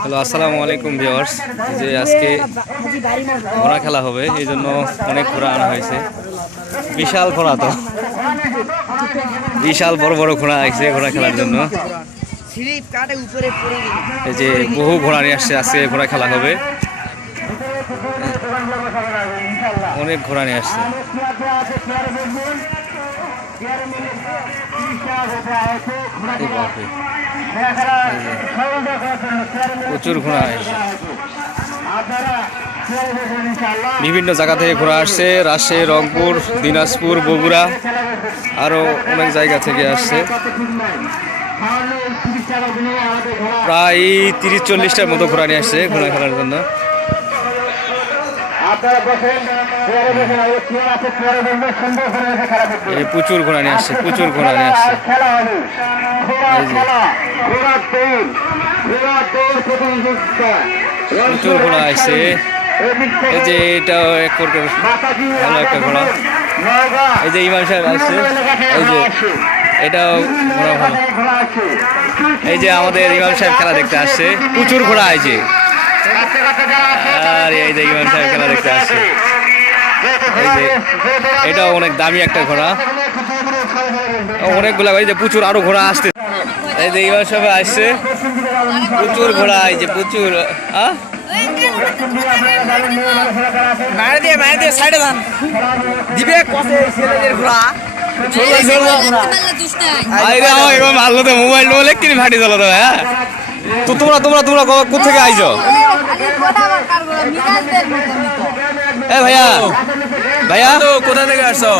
Hello, আসসালামু আলাইকুম viewers. যে আজকে ঘোড়া খেলা হবে, এই জন্য অনেক ঘোড়া আনা হয়েছে। বিশাল ঘোড়া তো। বিশাল বড় বড় ঘোড়া আসছে ঘোড়া খেলার জন্য। এই যে বহু ঘোড়া নিয়ে আসছে আজকে ঘোড়া খেলা হবে। অনেক ঘোড়া নিয়ে আসছে। এই প্রচুর ঘোড়া বিভিন্ন জায়গা থেকে ঘোরা আসছে, রাজশাহী, রংপুর, দিনাজপুর, বগুড়া, আরও অনেক জায়গা থেকে আসছে। প্রায় তিরিশ চল্লিশটার মতো ঘোড়া নিয়ে আসছে ঘোড়া খেলার জন্য। প্রচুর ঘোড়া নিয়ে আসছে প্রচুর ঘোড়া নিয়ে আসছে। প্রচুর ঘোড়া আসছে। এই যে এটা এক প্রকার ভালো একটা ঘোড়া। এই যে ইমাম সাহেব আসছে। এই যে এটাও ঘোড়া ভালো। এই যে আমাদের ইমাম সাহেব খেলা দেখতে আসছে। প্রচুর ঘোড়া আছে আর এই যে ইমাম সাহেব খেলা দেখতে আসছে এই যে অনেক দামি একটা ঘোড়া। অনেকগুলা এই যে প্রচুর আরও ঘোড়া আসছে এই যে ইমাম সাহেব আসছে। প্রচুর ঘোড়া এই যে প্রচুর মারে দিয়ে মারে দিয়ে সাইডে ধান দিবে কত ছেলেদের ঘোড়া? আরে আমার এরকম তো মোবাইল টোবাইল কিনে ফাটি চলো তো হ্যাঁ? তো তোমরা তোমরা তোমরা কোথেকে আইছো? এ ভাইয়া ভাইয়া তো কোথা থেকে আসছো?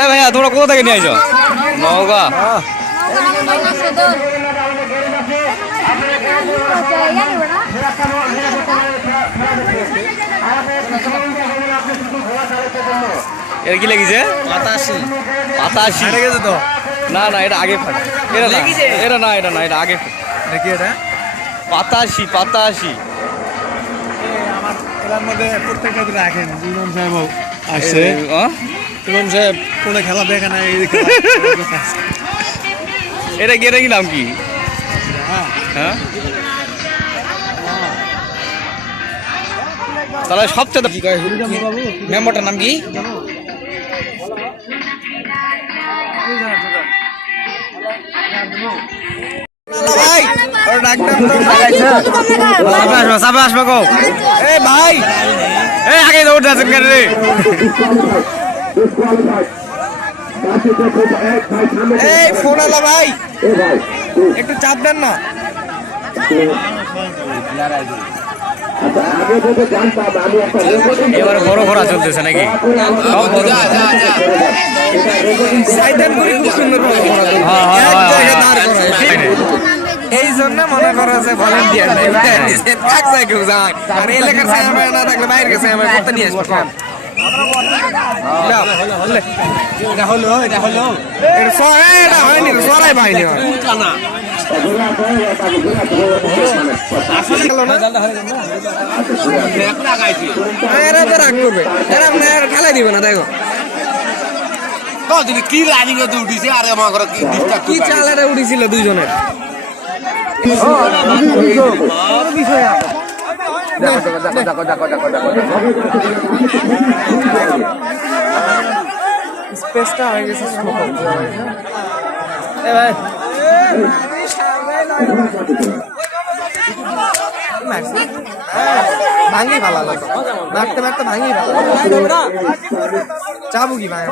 এ ভাইয়া তোমরা কোথা থেকে নিয়ে আইছো? নওগাঁ। এর কি লেগেছে? পাতাশি পাতাশি হারে গেছে তো? না না এটা আগে ফাটে। এটা না এটা না এটা না এটা আগে দেখি এটা? পাতাশি পাতাশি। আমার মধ্যে প্রত্যেকটা রাখেন ইমাম সাহেব আসছে। ইমাম সাহেব কোনো খেলা দেখে না এটা কি এটা কি নাম কি? হ্যাঁ। হ্যাঁ? তাহলে সবচেয়ে কি কয় মেম্বারটার নাম কি? ভাই। আসব আসব গো। এ ভাই। এই আগে দৌড় যাচ্ছেন কেন রে? এই ফোন আলা ভাই। একটু চাপ দেন না। এবারে বড় ঘোড়া চলতেছে নাকি? সব বড় জন্য মনে করো যে ভলেন্টিয়ার নেই। এক জায়গায় কেউ যায় আর এলাকার সাহেব না থাকলে বাইরে গেছে আমার করতে নিয়ে আসব কম। এটা হলো এটা হলো এটা সরাই এটা হয়নি সরাই পাইনি এরা তো রাগ করবে এরা আপনার খেলাই দিবে না দেখো। কি রানিং উঠিছে আর আমার কি চালারে উঠেছিল দুইজনের? ভাই ভাঙি ভালো লাগে মারতে মারতে ভাঙি ভালো চাবু কি ভাঙা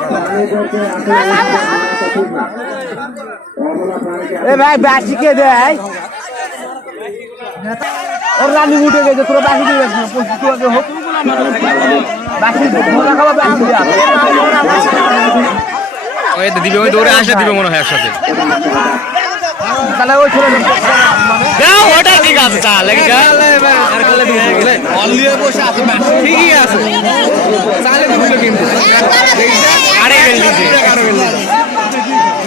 এ ভাই বাসি কে দেয়? ওর রানি উঠে গেছে তোরা বাসি দিয়ে গেছিস পঁচিশ টাকা হোক। বাসি ধরা খাওয়া বাসি ওই তো দিবে ওই দৌড়ে আসলে দিবে মনে হয় একসাথে। তাহলে ওই ছেলে যাও ওটা ঠিক আছে চা লাগে গা আর কালে দিয়ে গেলে অলিয়ে বসে আছে ঠিকই আছে। চালে তো কিন্তু। আরে গেল দিছে।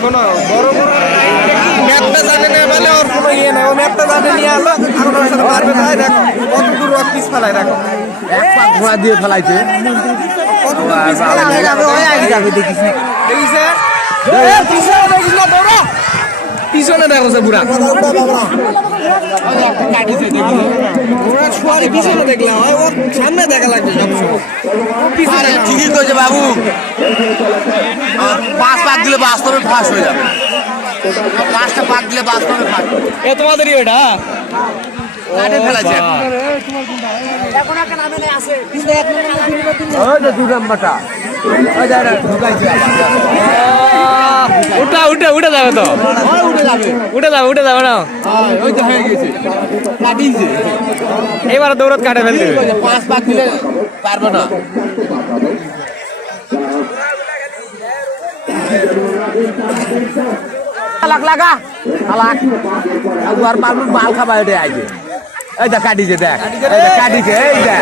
শোনো বড় বড় ম্যাপটা জানে না বলে ওর কোনো ইয়ে নাই। ও ম্যাপটা জানে নিয়ে আলো আর ওর সাথে মারবে তাই দেখো কত দূর রক পিস ফেলায় দেখো। ঘোড়া দিয়ে ফেলাইছে। কত দূর পিস ফেলায় দেখো। ওই আগে যাবে দেখিস দেখিছে দেখিস না দৌড়া পিছনে দেখো সে বুড়া। পিছনে ওর সামনে দেখা লাগবে সবসময় আরে ঠিকই করেছে বাবু। পাঁচ পাক দিলে বাস্তবে ফাঁস হয়ে যাবে। পাঁচটা পাক দিলে বাস্তবে ফাঁস এ তোমাদেরই ওটা কাটে ফেলাছে। ওই যে দুই নাম্বারটা। ওই যে ঢুকাইছে। উঠা উঠে উঠে যাবে তো। উঠে যাবে। উঠে যাবে উঠে যাবে না? ওই যে হয়ে গেছে। কাটিয়েছে। এবার দৌড়ত কাটে ফেল দিবে। পাঁচ দিলে পারবে না। লাখ লাগা? লাখ একবার পারব মাল খাবা এটা আইছে। এই দেখ কাটিছে দেখ কাটিছে এই দেখ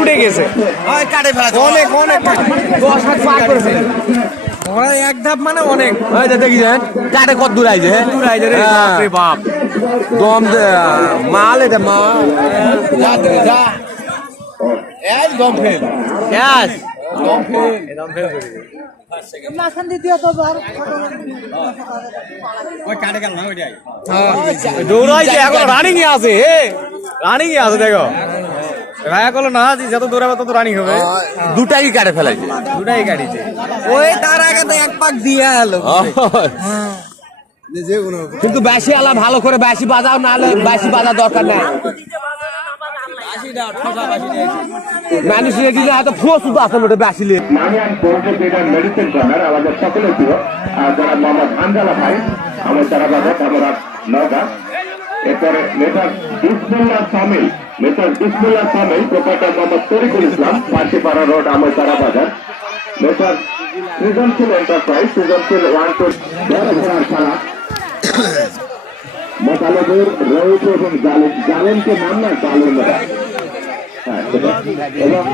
উঠে গেছে। অনেক অনেক। দশ হাত পার করেছে। ঘোড়া এক ধাপ মানে অনেক। ওই যে দেখিছেন কাটে কত দূর আইছে? দূর আইছে রে, হ্যাঁ। বাপরে বাপ। দম মাল এটা মাল যা। যা একদম ফেল। ক্যাশ দৌড়াইছে এখন রানিং এ আছে এ রানিং এ আছে দেখো। না যত দৌড়াবে তত রানিং হবে। দুটাই কাটে ফেলাইছে। দুটাই ওই তার আগে তো এক পাক দিয়ে কিন্তু বেশি আলা ভালো করে বেশি বাজাও না হলে বেশি বাজার দরকার নাই। মানুষ দিলে হয়তো ফোস শুধু আসলে ওটা বেশি লিয়ে নামিয়ান পৌঁছে যেটার মেডিসিন কর্নার আমাদের সকলে প্রিয়। আর যারা মোহাম্মদ হানজালা ভাই আমার যারা আমরা নগা এরপরে নেতার বিসমুল্লাহ সামিল, নেতার Bismillah saw mill proprietor Mohammad Tarikul Islam Partipara road আমার তারা বাজার। নেতার সৃজনশীল এন্টারপ্রাইজ সৃজনশীল ওয়ান টু মোতালেবুর রহিত এবং জালেম, জালেমকে নাম না, জালেমরা। হ্যাঁ এবং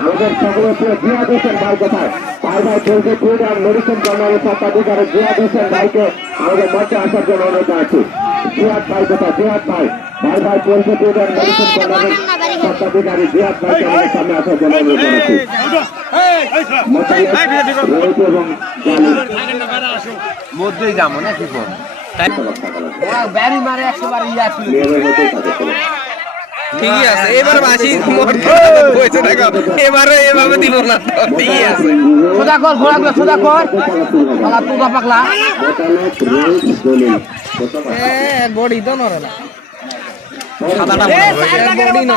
আমাদের সকলের প্রিয় জিয়াদ হোসেন ভাই কোথায়? ভাই ভাই চলছে কুইড আর মেডিসিন কর্নারের স্বত্বাধিকারী জিয়াদ হোসেন ভাইকে আমাদের মঞ্চে আসার জন্য অনুরোধ জানাচ্ছি। জিয়াদ ভাই কোথায়? জিয়াদ ভাই ভাই ভাই চলছে কুইড আর মেডিসিন কর্নারের স্বত্বাধিকারী জিয়াদ ভাইকে আমাদের সামনে আসার জন্য অনুরোধ জানাচ্ছি। মধ্যেই যাব না কি করব ব্যারি মারে একশো বার ইয়ে আসলে নিয়মের মধ্যেই থাকে চলো। ঠিকই আছে। এবার বাসি হয়েছে দেখো। এবারে এভাবে দিব না ঠিকই আছে। সোজা কর ঘোড়া গুলো সোজা কর। পালা তুগা পাকলা বডি তো নরে না। সাদাটা বডি না।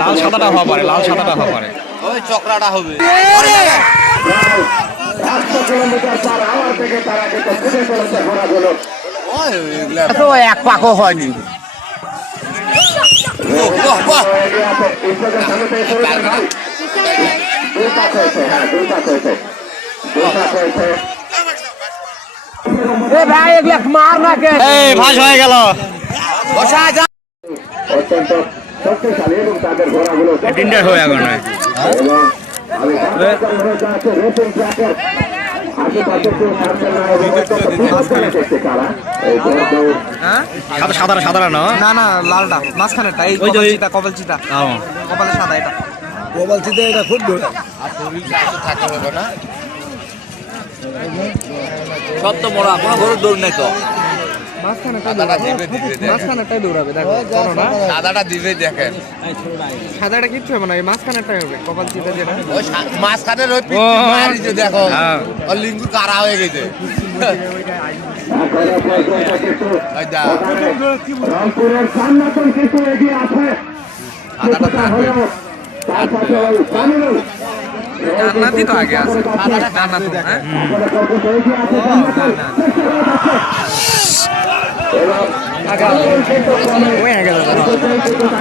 লাল সাদাটা হওয়া পারে লাল সাদাটা হওয়া পারে। ওই চক্রাটা হবে। একশো কিলোমিটার পার আওয়ার থেকে তারা কিন্তু ছুটে চলেছে ঘোড়াগুলো ওই এগুলা তো এক পাকও হয়নি বাহ বাহ এগিয়ে আছে ঈশ্বরের সামনে থেকে শুরু করে ভাই। দুই পাক হয়েছে হ্যাঁ দুই পাক হয়েছে দুই পাক হয়েছে ভাই এগুলা মার না কে? এই ফাঁস হয়ে গেল। বসা যা। অত্যন্ত শক্তিশালী এবং তাদের ঘোড়াগুলো তিনটার হয়ে নয় এবং আমি সাদা সাদা সাদা না? না না লালটা মাঝখানেরটা এই ওই যে কপাল ওই- চিতা কপাল চিতা ও কপালে সাদা এটা সব তো বড় কোনো গরুর দৌড় নেই তো। মাঝখানেরটা সাদাটা দিবে দিবে দেখেন। মাঝখানেরটাই দৌড়াবে দেখো কোনোটা সাদাটা। দিবে দেখেন। সাদাটা কিচ্ছু হবে না এই মাঝখানেরটাই হবে কপাল চিতা যেটা। ওই মাঝখানের ওই ও। দেখো। হ্যাঁ। লিঙ্গু কারা হয়ে গেছে। কিছু এগিয়ে আছে। সাদাটা থাকবে। তো আগে আছে। জান্নাত হ্যাঁ। ওই আগে যাবে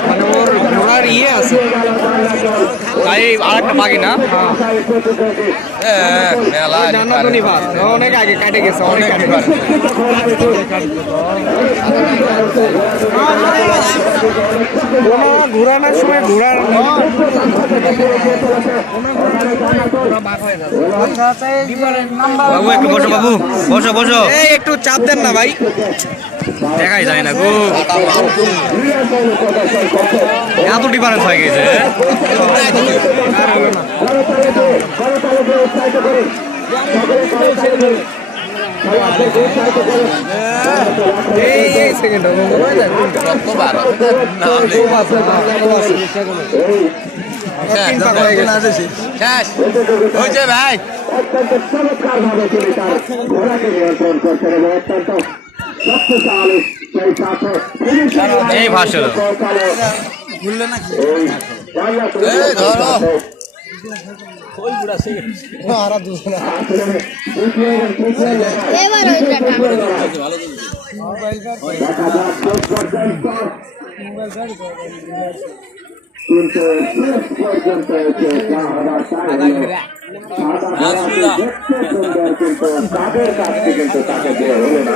মানে ওর ঘোড়ার ইয়ে আছে তাই আর একটা পাখি না হ্যাঁ, অনেক আগে কাটে গেছে অনেক আগে। সময় ঘোরার বাবু একটু বসো বাবু। বসো বসো। এই একটু চাপ দেন না ভাই। দেখাই যায় না গো। এত ডিফারেন্স হয়ে গেছে। ভাই অত্যন্ত চমৎকার ভাবে তিনি তার ঘোড়াকে নিয়ন্ত্রণ করছেন এবং অত্যন্ত শক্তিশালী সেই সাথে এই ভাষণ এবার ওই টাকা কিন্তু তাদের তাকে দিয়ে হলো না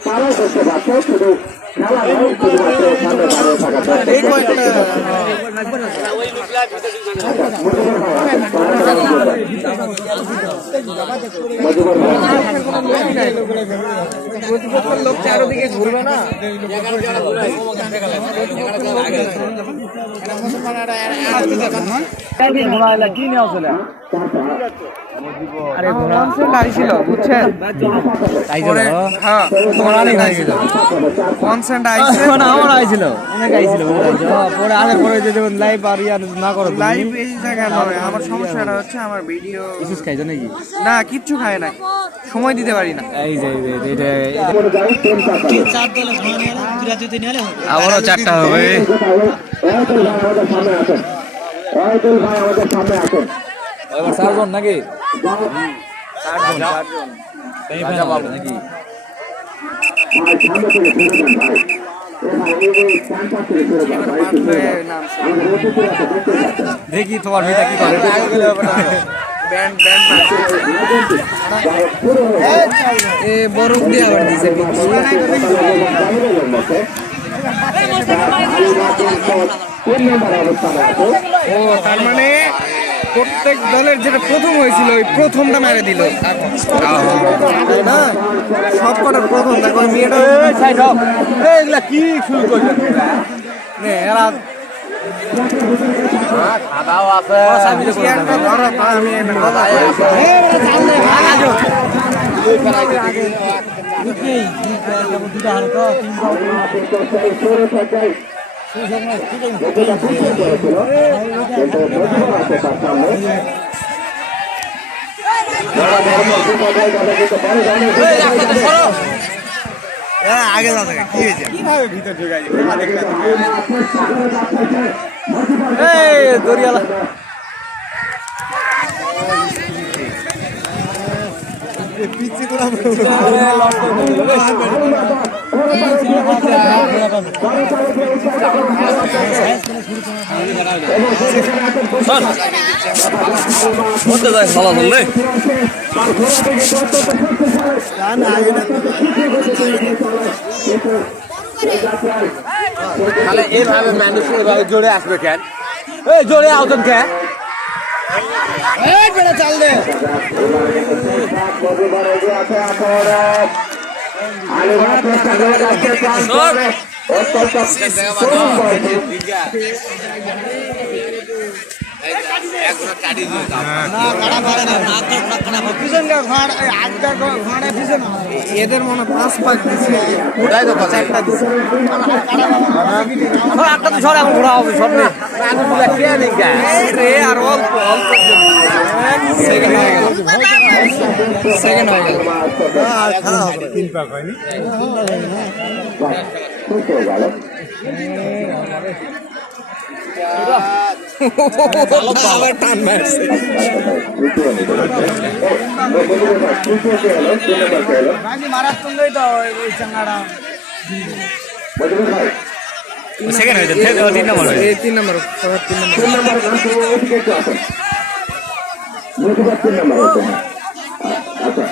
তারাও লোক চারোদিকে ঘুরবে না আরে কনসেন্ট আইছিল বুঝছেন? পরে হ্যাঁ কনসেন্ট আইছে। আমার আইছিল অনেক আইছিল পরে আরে পরে যে যখন লাইভ আর ইয়া না করো লাইভ এই জায়গায় নয় আমার সমস্যাটা হচ্ছে আমার ভিডিও ইসুস খাইছো নাকি না কিচ্ছু খায় না সময় দিতে পারি না। এই যে এই যে, এইটা করে যাই তিন টাকা আবারও চারটা হবে। ভাই আমাদের সামনে ভাই আমাদের সামনে আছেন। এবার চারজন নাকি? অতিথি আছে দেখতে পাচ্ছেন দেখি তোমার ভিটা কি করে। হয়ে বরফ দিয়ে আবার দিছে আছে ও তার মানে প্রত্যেক দলের যেটা প্রথম হয়েছিল ওই প্রথমটা মেরে দিল না সব প্রথম দেখো ওই মেয়েটা এগুলা কি শুরু করছ নে এরা চেয়ারটা ধরো তো আমি এটা কথা কিন্তু সেই শুরু থেকেই যেটা পিছিয়ে পড়েছিল কিন্তু মজুবর আছে তার সামনে বড় বড় বিপদে গেলে কিন্তু বড় ধরনের আগে যাও কি হয়েছে কীভাবে ভিতর ঢুকে এই দরিয়ালা মধ্যে যায় ভালো বললে তাহলে এইভাবে মানুষ এভাবে জোরে আসবে কেন এই জোরে আওতন এই বেড়া চাল দে। এদের মনে হয় পাঁচ পাক দিছে। চারটা দিছে। একটা তো সর এখন ঘোরা হবে নে রে আর অল্প অল্প সেকেন্ড হয়ে গেল সেকেন্ড হয়ে গেল ঠিক হয়ে গেল আবার টান মারছে তিন সেকেন্ড হয়েছে তিন নম্বর তিন নম্বর তিন নম্বর তিন নম্বর গান তো ওদিকে একটু আসেন মধুবার তিন নম্বর হচ্ছে না আচ্ছা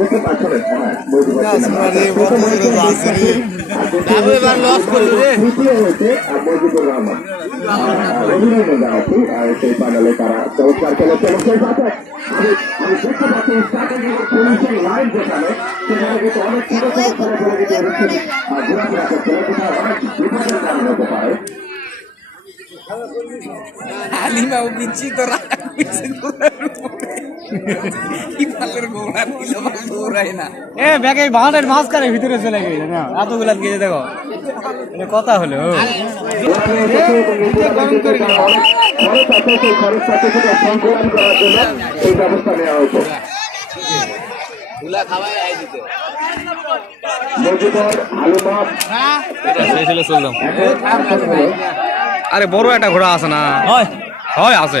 ওকে পাঠাবেন হ্যাঁ মধুবার তিন নম্বর আরে প্রথম বন্ধু হয়েছে আসেনি। বাবু এবার লস করল রে। তৃতীয় হয়েছে মজিবুর রহমান অভিনন্দন জানাচ্ছি আর সেই প্যানেলে তারা চমৎকার খেলেছে। এবং সেই সাথে আমি আমি দেখতে পাচ্ছি স্ট্র্যাটেজি পুলিশের লাইন যেখানে সেখানে কিন্তু অনেক ছোট ছোট ছেলে ছেলে কিন্তু এরকম ঘোরাফেরা করছে কোথাও অনেক বিপদের কারণ হতে পারে। হালিমা ও বিচ্ছি এ ব্যাগে বাহানের মাঝখানে ভিতরে চলে গেছে না? এতগুলা গিয়ে দেখো। কথা হলো আরে বড় একটা ঘোড়া আছে না? হয়। হয় আছে।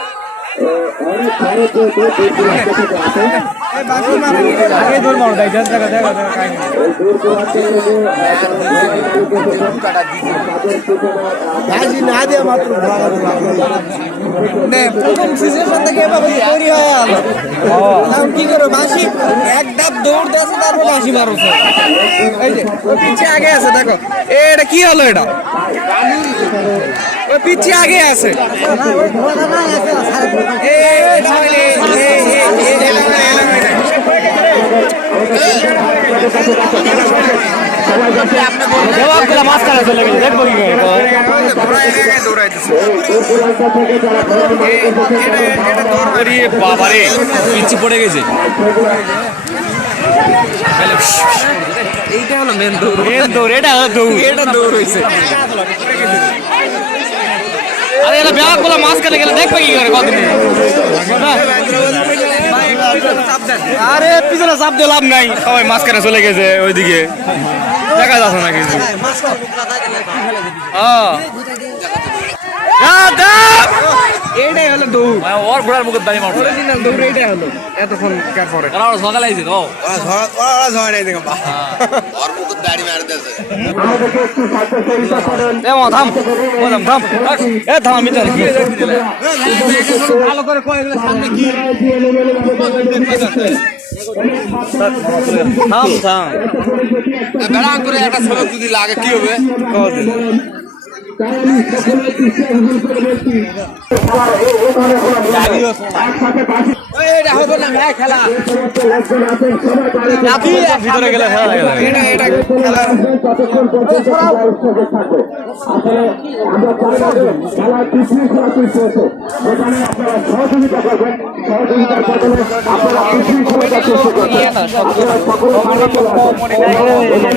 অনেক প্রথম সিজন থেকে এভাবে তৈরি হয়ে গেল কি করো বাঁশি এক ধাপ দৌড় দেছে তারপর বাঁশি মারছে এই যে ওই পিছে আগে আছে, দেখো। এটা কি হলো এটা? ওই পিছে আগে আছে বাবারে পিচ্ছি পড়ে গেছে এইটা হলো মেন দৌড় মেন দৌড় এটা দৌড় এটা দৌড় হইছে আরে এটা ব্যাগগুলো মাঝখানে গেলে দেখবে কি করে আরে পিছনে চাপ দিয়ে লাভ নাই। সবাই মাঝখানে চলে গেছে ওইদিকে। দেখা যাচ্ছে না কিছু। হ্যাঁ। এইটাই হলো দৌড় ওর ঘোড়ার মুখে দাঁড়িয়ে মারছে অরিজিনাল দৌড় এইটাই হলো। এতক্ষণ কার। পরে ওরা ওরা সকালে আইছে তো আমাদেরকে একটু সাহায্য সহযোগিতা করেন এ মা থাম। ও থাম থাম। এ থাম আমি কি ভালো করে কয় সামনে কি? থাম থাম। বেড়া করে একটা ছবি যদি লাগে কি হবে? একসাথে ভিতরে গেলে খেলা লাগে আপনারা সহযোগিতা করবেন সহযোগিতার বদলে আপনারা চেষ্টা করবেন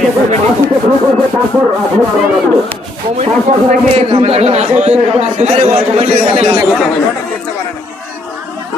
আপনারা সকলে শুরু করবে তারপর ঘোরা রওনা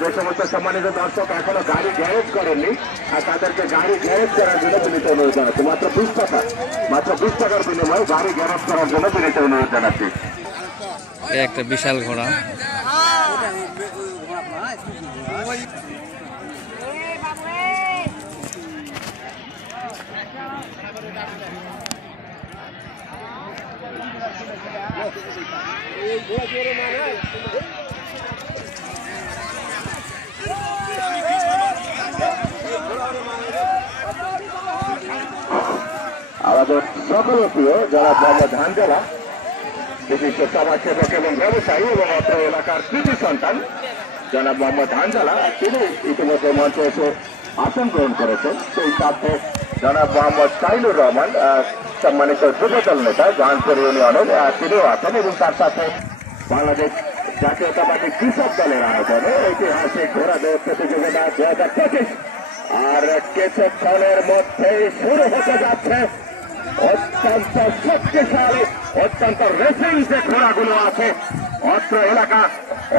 যে সমস্ত সম্মানিত দর্শক এখনও গাড়ি গ্যারেজ করেননি আর তাদেরকে গাড়ি গ্যারেজ করার জন্য বিনীত অনুরোধ জানাচ্ছি। মাত্র বিশ টাকা মাত্র বিশ টাকার বিনিময়ে গাড়ি গ্যারেজ করার জন্য বিনীত অনুরোধ জানাচ্ছি। একটা বিশাল ঘোড়া। আমাদের সকল প্রিয়, যারা বড় ধান জেলা বিশিষ্ট সমাজসেবক এবং ব্যবসায়ী এবং অত্র এলাকার কৃতি সন্তান যারা মোহাম্মদ হানজালা তিনি ইতিমধ্যে মঞ্চে এসে আসন গ্রহণ করেছেন। সেই সাথে জনাব মোহাম্মদ সাইনুর রহমান সম্মানিত যুবদল নেতা, জাহানপুর ইউনিয়নের তিনিও আছেন এবং তার সাথে বাংলাদেশ জাতীয়তাবাদী কৃষক দলের আয়োজনে ঐতিহাসিক ঘোড়া দৌড় প্রতিযোগিতা দু হাজার পঁচিশ আর কিছুক্ষণের মধ্যেই শুরু হতে যাচ্ছে অত্যন্ত শক্তিশালী, অত্যন্ত রেসিং যে ঘোড়াগুলো আছে, অত্র এলাকা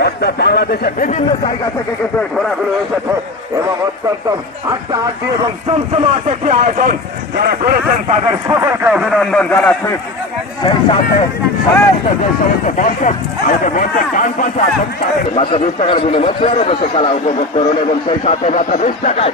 অর্থাৎ বাংলাদেশের বিভিন্ন জায়গা থেকে কিন্তু এই ঘোড়াগুলো এসেছে এবং অত্যন্ত আড্ডা আড্ডি এবং চমচমাট একটি আয়োজন যারা করেছেন তাদের সকলকে অভিনন্দন জানাচ্ছি। সেই সাথে যে সমস্ত দর্শক, আমাদের মঞ্চের ডান পাশে আছেন বিশ টাকার বিনিময়ে চেয়ারে বসে খেলা উপভোগ করুন এবং সেই সাথে মাত্র বিশ টাকায়